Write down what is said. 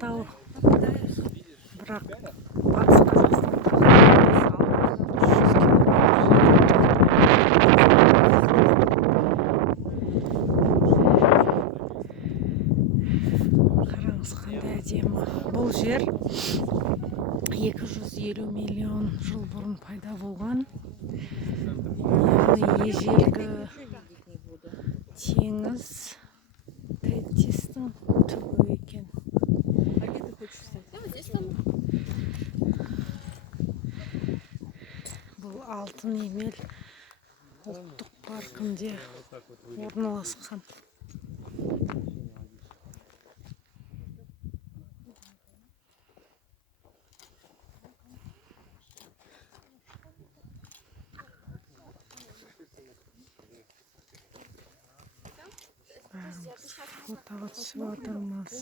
Ақтау, бірақ батыс Қазақстан қараңыз қандай әдемі. Бұл жер 250 миллион жыл бұрын пайда болған. Яғни ежелгі теңіз Тетистің түбі екен. Бұл Алтын Емел ұлттық паркінде орналасқан. Бәріміз фотоға түсіп отырмыз.